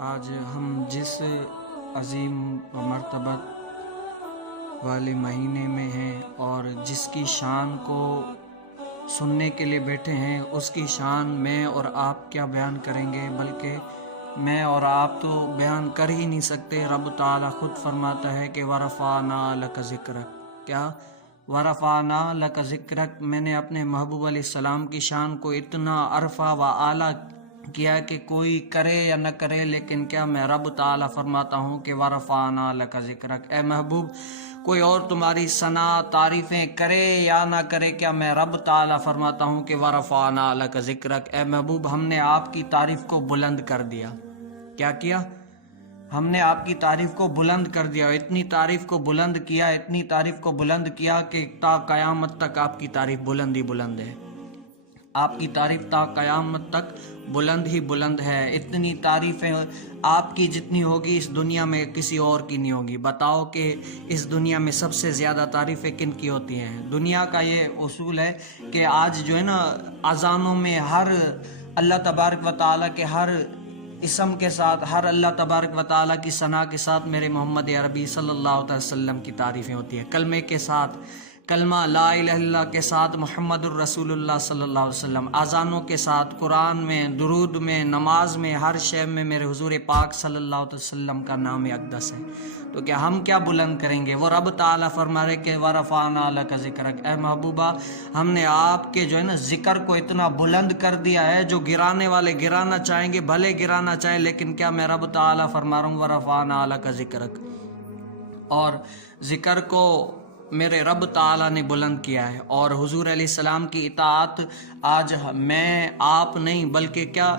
آج ہم جس عظیم و مرتبت والے مہینے میں ہیں اور جس کی شان کو سننے کے لیے بیٹھے ہیں، اس کی شان میں اور آپ کیا بیان کریں گے، بلکہ میں اور آپ تو بیان کر ہی نہیں سکتے۔ رب تعالیٰ خود فرماتا ہے کہ وَرَفَعْنَا لَكَ ذِكْرَكَ، کیا وَرَفَعْنَا لَكَ ذِكْرَكَ، میں نے اپنے محبوب علیہ السلام کی شان کو اتنا عرفہ و اعلیٰ کیا کہ کوئی کرے یا نہ کرے، لیکن کیا میں رب تعالیٰ فرماتا ہوں کہ وَرَفَعْنَا لَكَ ذِكْرَكَ، اے محبوب کوئی اور تمہاری ثنا تعریفیں کرے یا نہ کرے، کیا میں رب تعالیٰ فرماتا ہوں کہ وَرَفَعْنَا لَكَ ذِكْرَكَ، اے محبوب ہم نے آپ کی تعریف کو بلند کر دیا۔ کیا کیا؟ ہم نے آپ کی تعریف کو بلند کر دیا، اتنی تعریف کو بلند کیا، اتنی تعریف کو بلند کیا کہ تا قیامت تک آپ کی تعریف بلند ہی بلند ہے۔ آپ کی تعریف تا قیامت تک بلند ہی بلند ہے۔ اتنی تعریفیں آپ کی جتنی ہوگی اس دنیا میں کسی اور کی نہیں ہوگی۔ بتاؤ کہ اس دنیا میں سب سے زیادہ تعریفیں کن کی ہوتی ہیں؟ دنیا کا یہ اصول ہے کہ آج جو ہے نا، اذانوں میں ہر اللہ تبارک و تعالیٰ کے ہر اسم کے ساتھ، ہر اللہ تبارک و تعالیٰ کی ثنا کے ساتھ میرے محمد عربی صلی اللہ علیہ وسلم کی تعریفیں ہوتی ہیں۔ کلمے کے ساتھ، کلمہ لا الہ الا اللہ کے ساتھ محمد الرسول اللہ صلی اللہ علیہ وسلم، اذانوں کے ساتھ، قرآن میں، درود میں، نماز میں، ہر شے میں میرے حضور پاک صلی اللہ علیہ وسلم کا نام اقدس ہے۔ تو کیا ہم کیا بلند کریں گے؟ وہ رب تعالیٰ فرما رہے کہ وَرَفَعْنَا لَكَ ذِكْرَكَ، اے محبوبہ ہم نے آپ کے جو ہے نا ذکر کو اتنا بلند کر دیا ہے، جو گرانے والے گرانا چاہیں گے بھلے گرانا چاہیں، لیکن کیا میں رب تعالیٰ فرما رہا ہوں وَرَفَعْنَا لَكَ ذِكْرَكَ، اور ذکر کو میرے رب تعالیٰ نے بلند کیا ہے۔ اور حضور علیہ السلام کی اطاعت آج میں آپ نہیں بلکہ کیا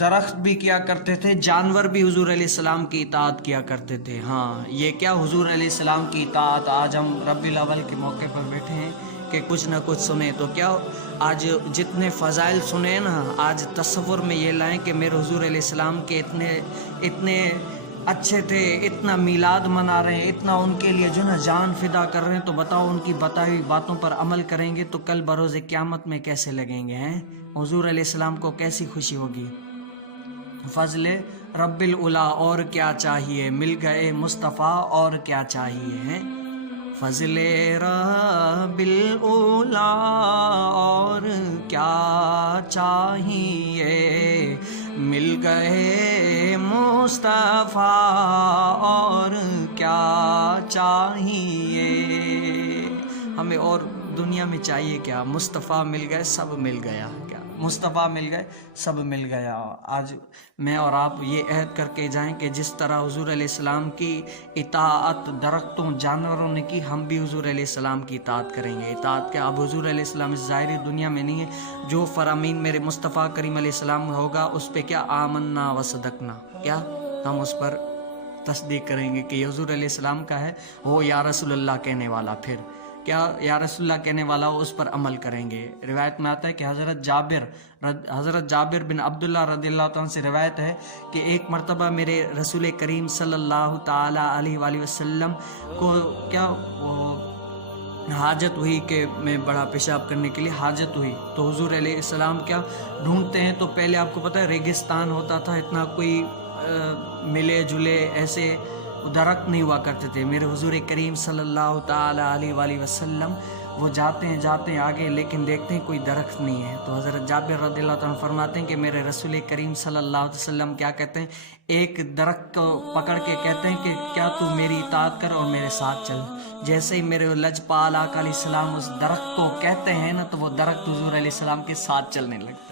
درخت بھی کیا کرتے تھے، جانور بھی حضور علیہ السلام کی اطاعت کیا کرتے تھے۔ ہاں، یہ کیا حضور علیہ السلام کی اطاعت، آج ہم ربیع الاول کے موقع پر بیٹھے ہیں کہ کچھ نہ کچھ سنیں، تو کیا آج جتنے فضائل سنیں نا، آج تصور میں یہ لائیں کہ میرے حضور علیہ السلام کے اتنے اچھے تھے، اتنا میلاد منا رہے ہیں، اتنا ان کے لیے جو نا جان فدا کر رہے ہیں، تو بتاؤ ان کی بتائی ہوئی باتوں پر عمل کریں گے تو کل بروز قیامت میں کیسے لگیں گے ہیں؟ حضور علیہ السلام کو کیسی خوشی ہوگی۔ فضل رب العلا اور کیا چاہیے، مل گئے مصطفیٰ اور کیا چاہیے ہیں؟ فضل رب العلا اور کیا چاہیے، مل گئے مصطفیٰ اور کیا چاہیے۔ ہمیں اور دنیا میں چاہیے کیا؟ مصطفیٰ مل گئے، سب مل گیا۔ کیا مصطفیٰ مل گئے، سب مل گیا۔ آج میں اور آپ یہ عہد کر کے جائیں کہ جس طرح حضور علیہ السلام کی اطاعت درختوں، جانوروں نے کی، ہم بھی حضور علیہ السلام کی اطاعت کریں گے۔ اطاعت کیا؟ اب حضور علیہ السلام اس ظاہری دنیا میں نہیں ہے، جو فرامین میرے مصطفیٰ کریم علیہ السلام ہوگا اس پہ کیا آمنا و صدقنا، کیا ہم اس پر تصدیق کریں گے کہ یہ حضور علیہ السلام کا ہے، وہ یا رسول اللہ کہنے والا، پھر کیا یا رسول اللہ کہنے والا ہو، اس پر عمل کریں گے۔ روایت میں آتا ہے کہ حضرت جابر بن عبداللہ رضی اللہ عنہ سے روایت ہے کہ ایک مرتبہ میرے رسول کریم صلی اللہ تعالیٰ علیہ وآلہ وسلم کو کیا حاجت ہوئی کہ میں بڑا پیشاب کرنے کے لیے حاجت ہوئی، تو حضور علیہ السلام کیا ڈھونڈتے ہیں، تو پہلے آپ کو پتہ ہے ریگستان ہوتا تھا، اتنا کوئی ملے جلے ایسے درخت نہیں ہوا کرتے تھے۔ میرے حضور کریم صلی اللہ تعالیٰ علیہ وآلہ وسلم وہ جاتے ہیں آگے، لیکن دیکھتے ہیں کوئی درخت نہیں ہے، تو حضرت جابر رضی اللہ عنہ فرماتے ہیں کہ میرے رسول کریم صلی اللہ علیہ وسلم کیا کہتے ہیں، ایک درخت کو پکڑ کے کہتے ہیں کہ کیا تو میری اطاعت کر اور میرے ساتھ چل۔ جیسے ہی میرے لجپال آقا علیہ السلام اس درخت کو کہتے ہیں نا، تو وہ درخت حضور علیہ السلام کے ساتھ چلنے لگتا ہے۔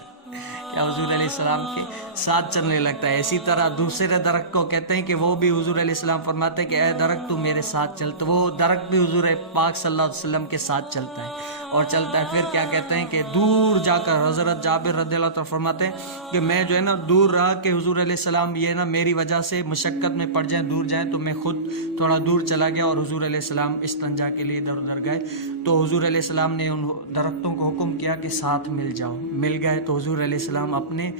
کیا حضور علیہ السلام کے ساتھ چلنے لگتا ہے۔ اسی طرح دوسرے درخت کو کہتے ہیں کہ وہ بھی حضور علیہ السلام فرماتے ہیں کہ اے درخت تو میرے ساتھ چل، تو وہ درخت بھی حضور پاک صلی اللہ علیہ وسلم کے ساتھ چلتا ہے اور چلتا ہے۔ پھر کیا کہتے ہیں کہ دور جا کر حضرت جابر رضی اللہ عنہ فرماتے ہیں کہ میں جو ہے نا دور رہا کہ حضور علیہ السلام یہ نا میری وجہ سے مشقت میں پڑ جائیں، دور جائیں، تو میں خود تھوڑا دور چلا گیا اور حضور علیہ السلام استنجا کے لیے ادھر ادھر گئے، تو حضور علیہ السلام نے ان درختوں کو حکم کیا کہ ساتھ مل جاؤ، مل گئے، تو حضور علیہ السلام اپنے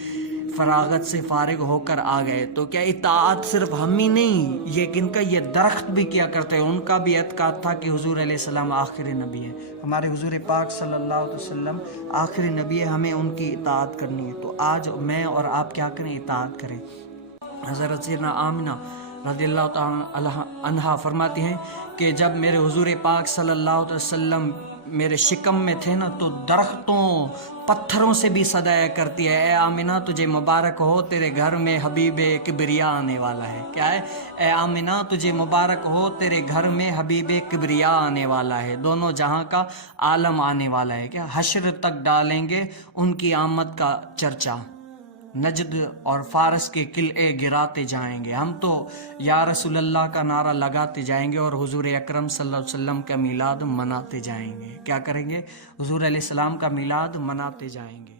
فراغت سے فارغ ہو کر آ گئے۔ تو کیا اطاعت صرف ہم ہی نہیں، یہ کن کا، یہ درخت بھی کیا کرتے ہیں، ان کا بھی اعتقاد تھا کہ حضور علیہ السلام آخری نبی ہے، ہمارے حضور پاک صلی اللہ علیہ وسلم آخری نبی ہے، ہمیں ان کی اطاعت کرنی ہے۔ تو آج میں اور آپ کیا کریں؟ اطاعت کریں۔ حضرت سیدنا آمنہ رضی اللہ تعالی عنہا فرماتی ہیں کہ جب میرے حضور پاک صلی اللہ علیہ وسلم میرے شکم میں تھے نا تو درختوں پتھروں سے بھی صدایا کرتی ہے، اے آمنہ تجھے مبارک ہو، تیرے گھر میں حبیب کبریا آنے والا ہے۔ کیا ہے؟ اے آمنہ تجھے مبارک ہو، تیرے گھر میں حبیب کبریا آنے والا ہے، دونوں جہاں کا عالم آنے والا ہے۔ کیا؟ حشر تک ڈالیں گے ان کی آمد کا چرچا، نجد اور فارس کے قلعے گراتے جائیں گے، ہم تو یا رسول اللہ کا نعرہ لگاتے جائیں گے اور حضور اکرم صلی اللہ علیہ وسلم کا میلاد مناتے جائیں گے۔ کیا کریں گے؟ حضور علیہ السلام کا میلاد مناتے جائیں گے۔